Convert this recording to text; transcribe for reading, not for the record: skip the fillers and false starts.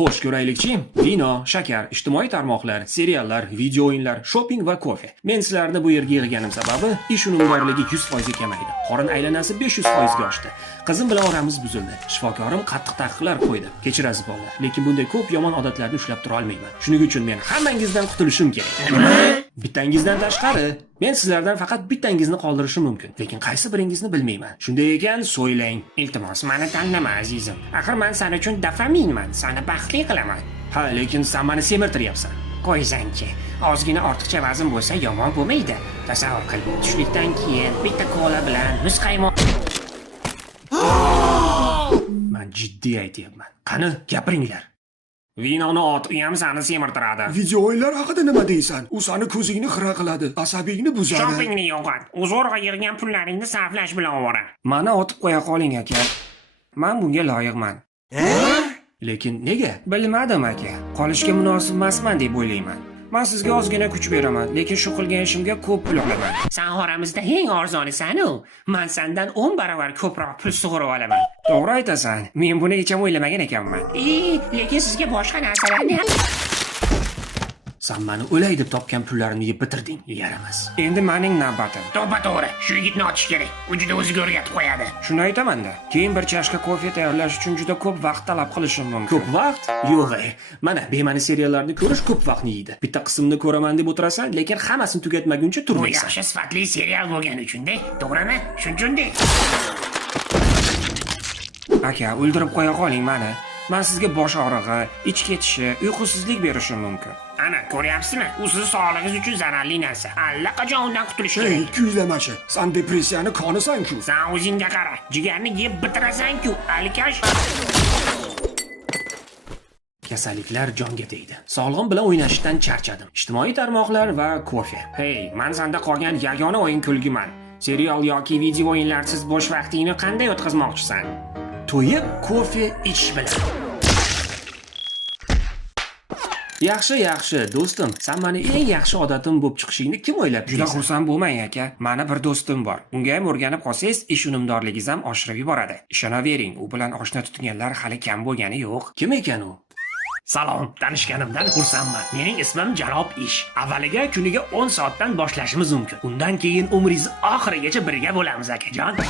Xo'sh, ko'raylikchi. Vino, shakar, ijtimoiy tarmoqlar, seriallar, video o'yinlar, shopping va kofe. Men sizlarni bu yerga yig'ganim sababi ish unumdorligi 100% kamaydi. Qorin aylanasi 500% ga oshdi. Qizim bilan oramiz buzildi. Shifokorim qattiq taqiqlar qo'ydi. Kechirasiz bolalar, lekin bunday ko'p yomon odatlarni ushlab tura olmayman. Shuning uchun men hammangizdan qutulishim kerak. Nima? Bittangizdan tashqari, men sizlardan faqat bittangizni qoldirishim mumkin, lekin qaysi biringizni bilmayman. Shunday ekan, so'ylang. Iltimos, meni tanlama azizim. Axir men sen uchun dopaminman, seni baxtli qilaman. Ha, lekin sen meni semirtiryapsan. Qo'ysangchi, ozgina ortiqcha vazn bo'lsa yomon bo'lmaydi. Tasavvur qil, tushlikdan keyin bitta kola bilan muzqaymoq. Men jiddiy aytyapman. Qani, gapiringlar. Vinoni ot, u ham seni semirtiradi. Video o'yinlar haqida nima deysan? U seni ko'zingni xira qiladi, asabingni buzadi. Shoppingni yo'qot. Zo'rg'a yig'gan pullaringni sarflash bilan ovora. Meni otib qo'ya qoling aka. Men bunga loyiqman. Lekin nega? Bilmadim aka. Qolishga munosib emasman deb o'ylayman. Men sizga ozgina kuch beraman, lekin shu qilgan ishimga ko'p pul olaman. Sen oramizda eng arzoni-san-u. Men sendan 10 barobar ko'proq pul sug'urib olaman. To'g'ri aytasan. Men buni hech ham o'ylamagan ekanman. Lekin sizga boshqa narsalarni ham Sen meni o'lay deb topgan pullarimni yeb bitirding, yaramas. Endi mening navbatim. to'g'ri, shu yigitni otish kerak. U juda o'ziga o'rgatib qo'yadi. Shuni aytaman-da. Keyin bir chashka kofe tayyorlash uchun juda ko'p vaqt talab qilishim mumkin. Ko'p vaqt? Yo'q. Mana bema'ni seriallarni ko'rish ko'p vaqtni yeydi. Bitta qismini ko'raman deb o'tirasan, lekin hammasini tugatmaguncha Bu turmaysan. yaxshi sifatli serial bo'lgani uchun-da, to'g'rimi? Shunchun-da. Aka, o'ldirib qo'ya qoling meni. Men sizga bosh og'rig'i, ich ketishi, uyqusizlik berishim mumkin. Ana, ko'ryapsizmi? U siz sog'lig'ingiz uchun zararli narsa. Allaqachon undan qutulish Ey, kerak. kuylamachi. Sen depressiyani qonisan-ku. Sen o'zingga qara. Jigarni yeb bitirasan-ku, alkash. Kasalliklar jonga tegdi. Sog'lig'im bilan o'ynashdan charchadim. Ijtimoiy tarmoqlar va kofe. Hey, men senda qolgan yagona o'yin kulgiman. Serial yoki video o'yinlarsiz bo'sh vaqtingni qanday o'tkazmoqchisan? To'yib, kofe ichish bilan. Yaxshi, do'stim. Sen meni eng yaxshi odatim bo'lib chiqishingni kim o'ylab? Juda xursand bo'lmang aka. Meni bir do'stim bor. Unga ham o'rganib qolsangiz, ish unumdorligingiz ham oshirib yuboradi. Ishonavering, u bilan oshna tutganlar hali kam bo'lgani yo'q. Kim ekan u? Salom, tanishganimdan xursandman. Mening ismim Janob Ish. Avvaliga kuniga 10 soatdan boshlashimiz mumkin. Undan keyin umringiz oxirigacha birga bo'lamiz akajon.